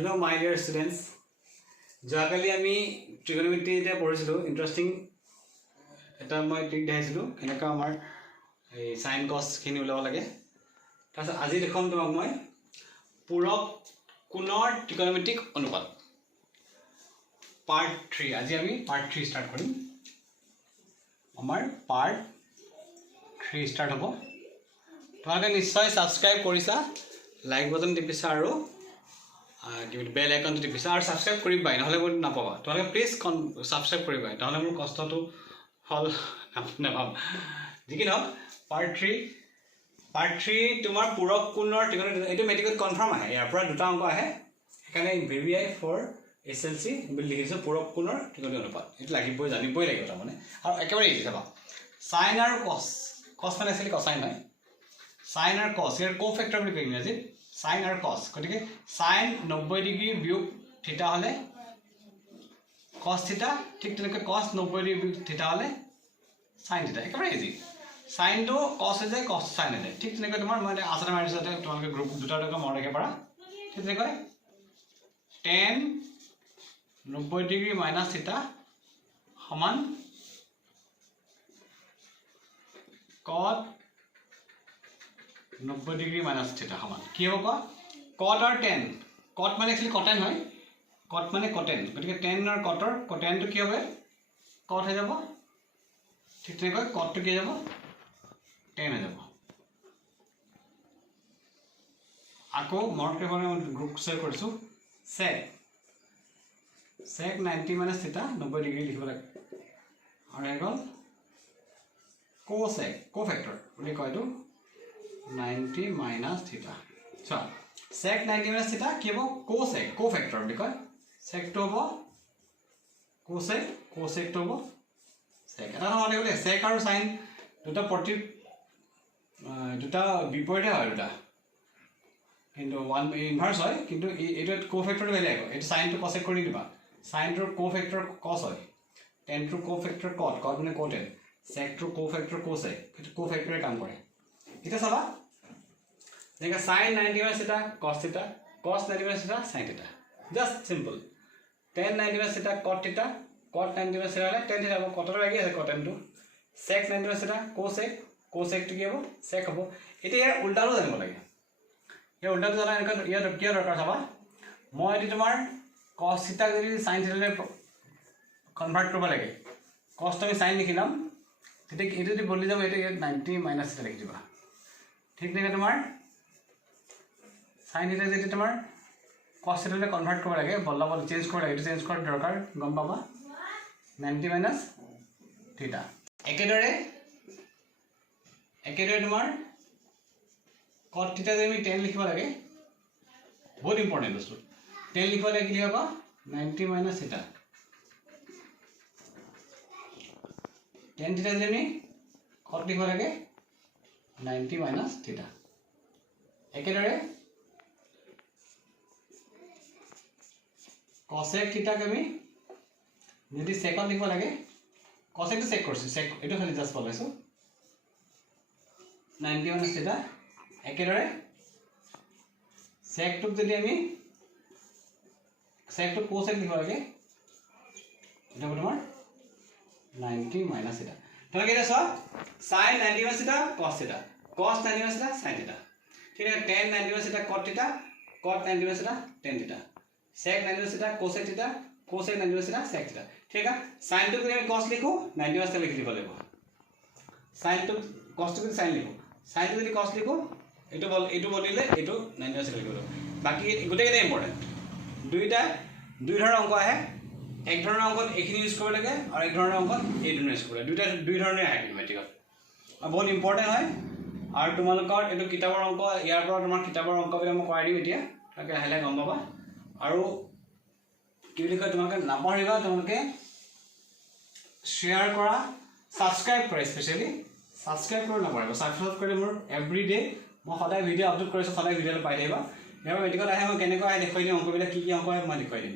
Hello, my dear students. যোৱাকালি আমি trigonometry এটা পঢ়িছিলো ইন্টাৰেষ্টিং এটা মই ট্ৰিক দেখাইছিলো এনেকা আমাৰ এই sin cos খিনি ওলাব লাগে তাৰপিছত আজি দেখুৱাম তোমাক মই পূৰক কোণৰ trigonometric অনুপাত পাৰ্ট 3 আজি আমি পাৰ্ট 3 ষ্টাৰ্ট কৰিম আমাৰ পাৰ্ট 3 ষ্টাৰ্ট হ'ব তোমালোকে নিশ্চয় সাবস্ক্ৰাইব কৰিছা লাইক বাটন টিপিছা আৰু বেল আইকনটো টিপিছা আৰু সাবস্ক্ৰাইব কৰিবাই নহলে মই নাপাবা তোমালোকে প্লিজ সাবস্ক্ৰাইব কৰিবাই নহলে মোৰ কষ্টটো ফল নাপাম যিকি নহওক পাৰ্ট 3 তোমাৰ পূৰক কোণৰ ত্ৰিকোণমিতি এইটো মেট্ৰিকত কনফাৰ্ম আহে ইয়াৰ পৰা দুটা অংক আহে সেইকাৰণে VVI for SLC বুলি লিখিছো পূৰক কোণৰ ত্ৰিকোণমিতি অনুপাত এইটো লাগিবই জানিবই লাগিব তাৰমানে আৰু একেবাৰে ইজি চাবা sin আৰু cos মানে আসলে cosine নহয় sin আৰু cos ইয়াৰ কোফেক্টৰ বুলি কয় ইংৰাজীত sin আৰু cos গতিকে sin 90 ডিগ্ৰী বিয়োগ থিটা হলে cos থিটা ঠিক তেনেকৈ cos 90 ডিগ্ৰী বিয়োগ থিটা হলে sin থিটা একেবাৰে ইজি sin to cos হৈ যায় cos sin হৈ যায় ঠিক তেনেকৈ তোমাৰ মানে আসানা মাৰিছতে তোমালোকে গ্ৰুপ দুটা দুটা মন ৰাখিব পাৰা ঠিক তেনেকৈ tan 90 ডিগ্ৰী মাইনাস থিটা সমান cot 90 ডিগ্ৰী মাইনাস থিটা সমান কি হ'ব cot আৰু tan cot মানে actually cottan হয় cot মানে cottan গতিকে tan আৰু cottan টো কি হবে cot হৈ যাব ঠিক তেনেকৈ cot টো কি যাব tan হৈ যাব আকৌ মৰকে মানে গ্ৰুপ শেয়াৰ কৰিছো sec 90 minus theta 90 ডিগ্ৰী লিখিব লাগে আৰু এগল cosec cofactor বুলি কয়টো 90 minus theta so sec 90 minus theta কি হ'ব cosec cofactor বুলি কয় sec to হ'ব cosec to হ'ব sec এটা মানে হলে sec আৰু sin দুটা প্ৰতি দুটা বিপৰীতে হয় দুটা কিন্তু ওয়ান ইনভাৰ্স হয় কিন্তু এটা কোফেক্টৰ বেলেগ হয় এটা sin to cosec কৰি দিবা sin to cofactor cos হয় tan to cofactor cot মানে cotan sec to cofactor cosec এটা cofactor কাম কৰে এটা চাবা যেনে sin 90 minus theta cos 90 minus theta sin theta just simple tan 90 minus theta cot 90 minus theta tan theta হ'ব cot লাগি আছে cotan টো sec 90 minus theta cosec টো কি হ'ব sec হ'ব এটা ইয়াৰ উল্টাটো জানিব লাগে ইয়াৰ উল্টাটো জানা এনেকৈ ইয়াৰ কি দৰকাৰ চাবা মই এটি তোমাৰ cos theta যদি sin theta লে কনভাৰ্ট কৰিব লাগে cos টো আমি sin লিখিলাম তেতিয়া এটো যদি বদলি যাব এটা 90 minus theta লিখি দিবা ঠিক নেকি তোমাৰ sin theta যদি তোমাৰ cos theta লে কনভাৰ্ট কৰিব লাগে বদলাব চেঞ্জ কৰিব লাগে এটো চেঞ্জ কৰাৰ দৰকাৰ গম পাবা 90 minus theta একেদৰে তোমাৰ cot theta যদি আমি 10 লিখিব লাগে বহুত ইম্পৰ্টেন্ট বস্তু 10 লিখিব লাগে কি হ'ব 90 minus theta tan theta যদি আমি cot লিখিব লাগে 90 minus theta একেদৰে cosec theta কে আমি যদি second লিখিব লাগে cosec টো চেক কৰিছো চেক এটো খালি জাস্ট বলাইছো 90 minus theta একেদৰে sec টো যদি আমি sec টো cosec লিখিব লাগে এটা তোমাৰ 90 minus theta তোমালোকে এটা চোৱা sin 90 minus theta cos 90 minus theta sin theta ঠিক আছে tan 90 minus theta cot 90 minus theta tan theta sec 90 minus theta cosec 90 minus theta sec theta ঠিক আছে sin টো যদি আমি cos লিখো 90 minus theta লিখি দিব লাগিব sin টো cos টো যদি sin লিখো sin টো যদি cos লিখো এটো বলিলে এটো 90 minus theta লিখিব বাকি গোটেইটা ইম্পৰ্টেন্ট দুই ধৰণৰ অংক আহে এক ধৰণৰ অংকত এখিনি ইউজ কৰিব লাগে আৰু এক ধৰণৰ অংকত এই ধৰণৰ ইউজ কৰিব লাগে দুই ধৰণে আহে মেট্ৰিকত বহুত ইম্পৰ্টেন্ট হয় আৰু তোমালোকৰ এটো কিতাপৰ অংক ইয়াৰ পৰা তোমাৰ কিতাপৰ অংক বিলা মই কৰাই দিম এতিয়া তাকে হাইলে গম পাবা আৰু কি বুলি কয় তোমালোকে নাপাহৰিবা তোমালোকে শেয়াৰ কৰা সাবস্ক্ৰাইব কৰা স্পেশালি সাবস্ক্ৰাইব কৰি নাপাহৰিবা সাবস্ক্ৰাইব কৰিলে মোৰ এভৰি ডে মই সদায় ভিডিঅ আপলোড কৰিছো সদায় ভিডিঅ পাই থাকিবা ইয়াৰ মেট্ৰিকত আহে মই কেনেকৈ আহে দেখুৱাই দিম অংকবিলাক কি অংক আহে মই দেখুৱাই দিম